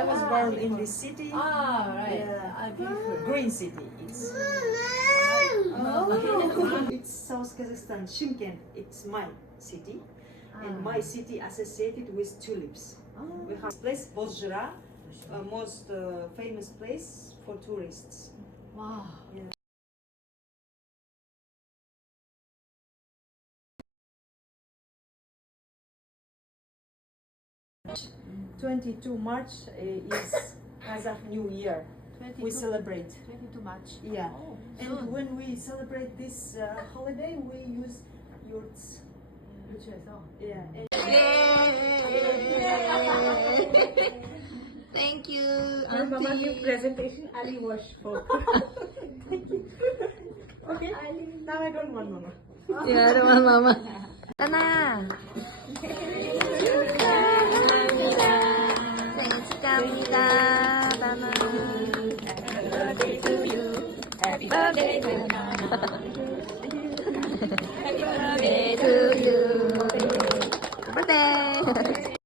I was born in this city. Ah, right. Yeah. Beautiful. Green city. It's it's South Kazakhstan, Shymkent. It's my city, and my city associated with tulips. We have place Bozjira, most famous place for tourists. Wow. Yeah. 22 March is Kazakh New Year. 22, We celebrate. 22 March. Yeah. Oh, And soon. when we celebrate this holiday, we use yurts. 유치해서. Yeah. And Thank you, our mama auntie. give presentation. Ali wash for. Okay. Now I don't want mama. Yeah, rumah mama. Tana. 생일 축하합니다, Tana. Happy birthday to you. Happy birthday to you. Happy birthday to you. Happy birthday.